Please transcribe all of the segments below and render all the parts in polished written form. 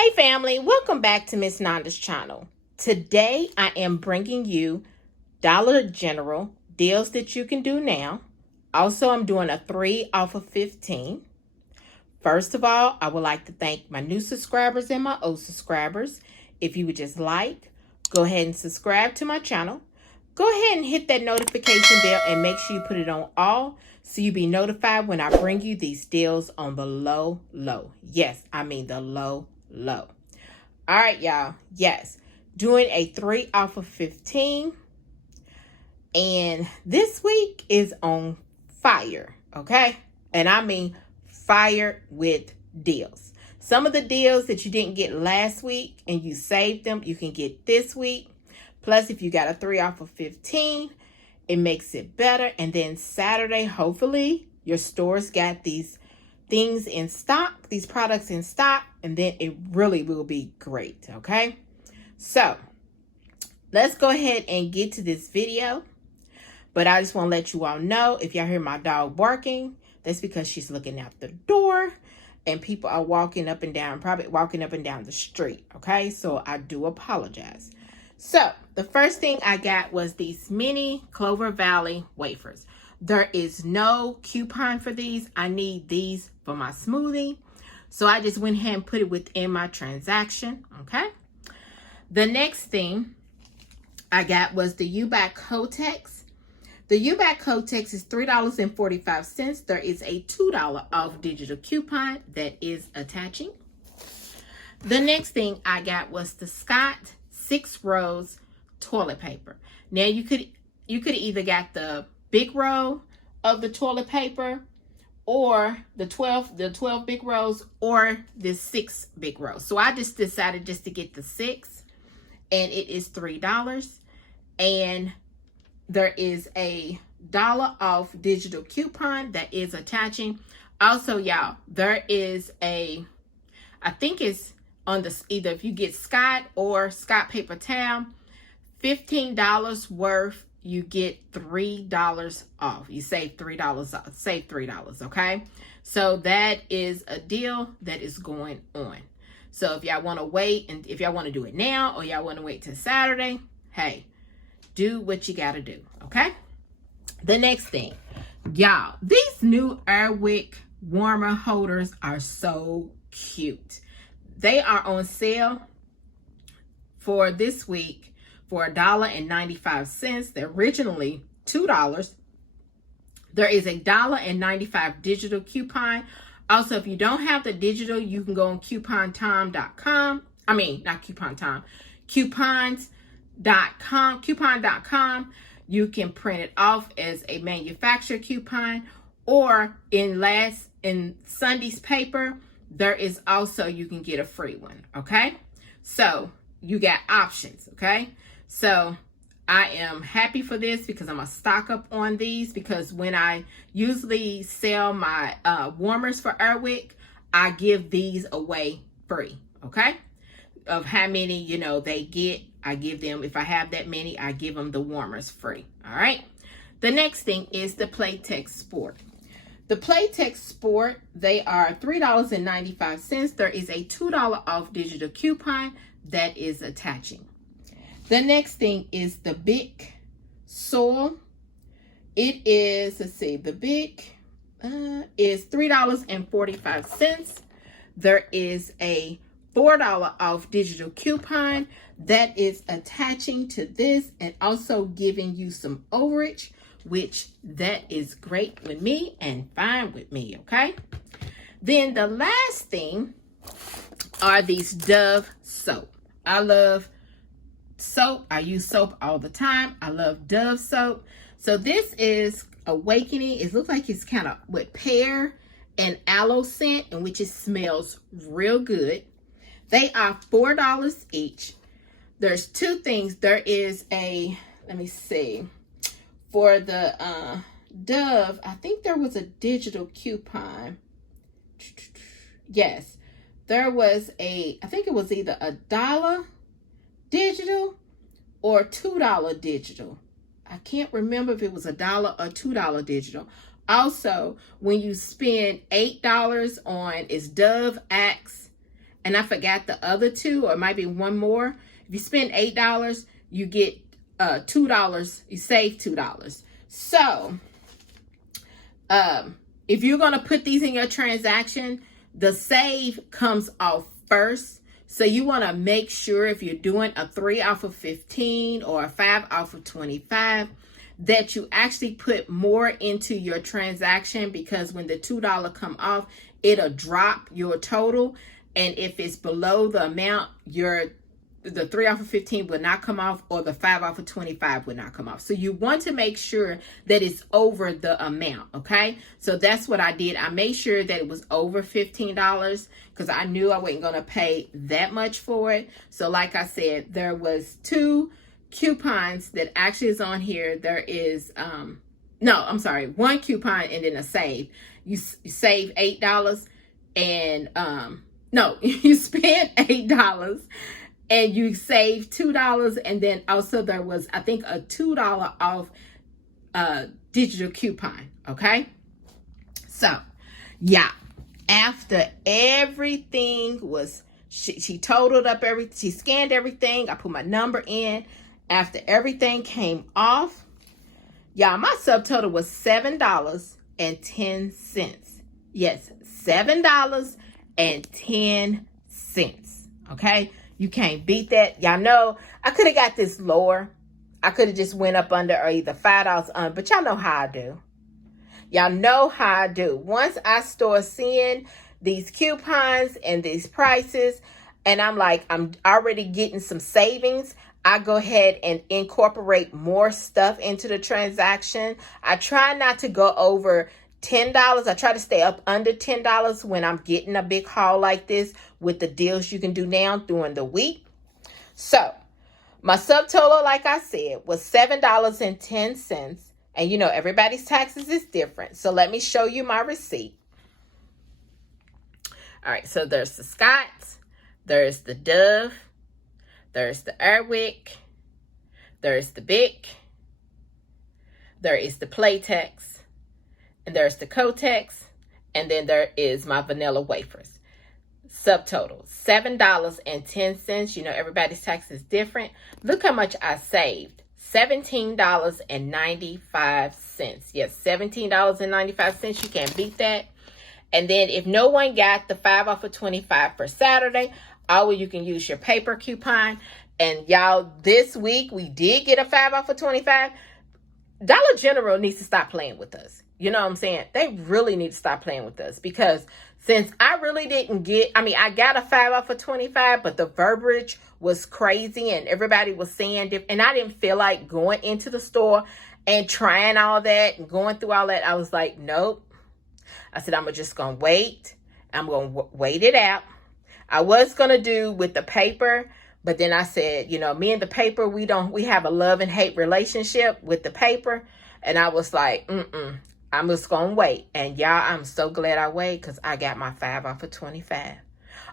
Hey family, welcome back to Miss Nanda's channel. Today I am bringing you Dollar General deals that you can do now. Also, I'm doing a 3 off of 15. First of all, I would like to thank my new subscribers and my old subscribers. If you would just go ahead and subscribe to my channel. Go ahead and hit that notification bell and make sure you put it on all so you'll be notified when I bring you these deals on the low. Yes, I mean the low. All right, y'all. Yes, doing a 3 off of 15. And this week is on fire, okay? And I mean fire with deals. Some of the deals that you didn't get last week and you saved them, you can get this week. Plus, if you got a 3 off of 15, it makes it better. And then Saturday, hopefully, your stores got these things in stock, these products in stock, and then it really will be great, okay? So, let's go ahead and get to this video. But I just want to let you all know, if y'all hear my dog barking, that's because she's looking out the door and people are walking up and down, probably walking up and down the street, okay? So, I do apologize. So, the first thing I got was these mini Clover Valley wafers. There is no coupon for these. I need these for my smoothie. So I just went ahead and put it within my transaction, okay? The next thing I got was the U-Back Kotex. The U-Back Kotex is $3.45. There is a $2 off digital coupon that is attaching. The next thing I got was the Scott 6 rows toilet paper. Now you could either got the big roll of the toilet paper or the 12 big rolls or the 6 big rolls. So I just decided just to get the 6 and it is $3 and there is a $1 off digital coupon that is attaching. Also, y'all, there is I think it's on the either if you get Scott or Scott paper towel, $15 worth, you get $3 off. You save $3 off. Save $3, okay? So that is a deal that is going on. So if y'all want to wait, and if y'all want to do it now or y'all want to wait till Saturday, hey, do what you got to do, okay? The next thing, y'all, these new Airwick warmer holders are so cute. They are on sale for this week for $1.95. They're originally $2. There is a $1.95 digital coupon. Also, if you don't have the digital, you can go on coupon.com. I mean, not coupon time, coupon.com. You can print it off as a manufacturer coupon, or in Sunday's paper, there is also, you can get a free one, okay? So you got options, okay? So I am happy for this because I'm going to stock up on these, because when I usually sell my warmers for Airwick, I give these away free, okay? Of how many, they get, I give them, if I have that many, I give them the warmers free, all right? The next thing is the Playtex Sport. The Playtex Sport, they are $3.95. There is a $2 off digital coupon that is attaching. The next thing is the Bic Soil. It is, let's see, the Bic is $3.45. There is a $4 off digital coupon that is attaching to this and also giving you some overage, which that is great with me and fine with me, okay? Then the last thing are these Dove soap. I love soap. I use soap all the time. I love Dove soap. So this is Awakening. It looks like it's kind of with pear and aloe scent, and which it smells real good. They are $4 each. There's two things. There is let me see. For the Dove, I think there was a digital coupon. Yes, there was I think it was either $1 digital or $2 digital. I can't remember if it was $1 or $2 digital. Also, when you spend $8 on Dove Axe and I forgot the other two, or it might be one more. If you spend $8, you get $2. You save $2. So if you're going to put these in your transaction, the save comes off first. So you want to make sure if you're doing a 3 off of 15 or a 5 off of 25, that you actually put more into your transaction, because when the $2 come off, it'll drop your total. And if it's below the amount, the 3 off of 15 will not come off, or the 5 off of 25 will not come off. So you want to make sure that it's over the amount, okay? So that's what I did. I made sure that it was over $15 because I knew I wasn't going to pay that much for it. So like I said, there was 2 coupons that actually is on here. There is, one coupon and then a save. You save $8 and, you spend $8 and you save $2. And then also there was, I think, a $2 off digital coupon. Okay. So yeah, after everything was, she totaled up everything, she scanned everything, I put my number in. After everything came off, y'all, my subtotal was $7.10. Yes, $7.10. Okay, you can't beat that. Y'all know I could have got this lower. I could have just went up under, or either $5 under, but y'all know how I do. Y'all know how I do. Once I start seeing these coupons and these prices, and I'm like, I'm already getting some savings, I go ahead and incorporate more stuff into the transaction. I try not to go over $10. I try to stay up under $10 when I'm getting a big haul like this with the deals you can do now during the week. So my subtotal, like I said, was $7.10. And you know, everybody's taxes is different. So let me show you my receipt. All right, so there's the Scott's, there's the Dove, there's the Airwick, there's the Bic, there is the Playtex, and there's the Kotex, and then there is my vanilla wafers. Subtotal, $7.10. You know, everybody's tax is different. Look how much I saved. $17.95. Yes, $17.95. You can't beat that. And then if no one got the 5 off of 25 for Saturday, you can use your paper coupon. And y'all, this week we did get a 5 off of 25. Dollar General needs to stop playing with us. You know what I'm saying? They really need to stop playing with us, because since I really didn't get, I got a 5 off of 25, but the verbiage was crazy and everybody was saying, and I didn't feel like going into the store and trying all that and going through all that. I was like, nope. I said, I'm just going to wait. I'm going to wait it out. I was going to do with the paper, but then I said, you know, me and the paper, we have a love and hate relationship with the paper. And I was like, I'm just going to wait. And y'all, I'm so glad I waited, because I got my 5 off of 25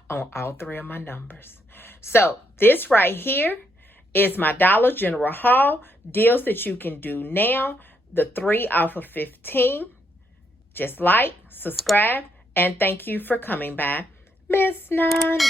on all 3 of my numbers. So this right here is my Dollar General haul. Deals that you can do now. The 3 off of 15. Just like, subscribe, and thank you for coming by Miss Nanda's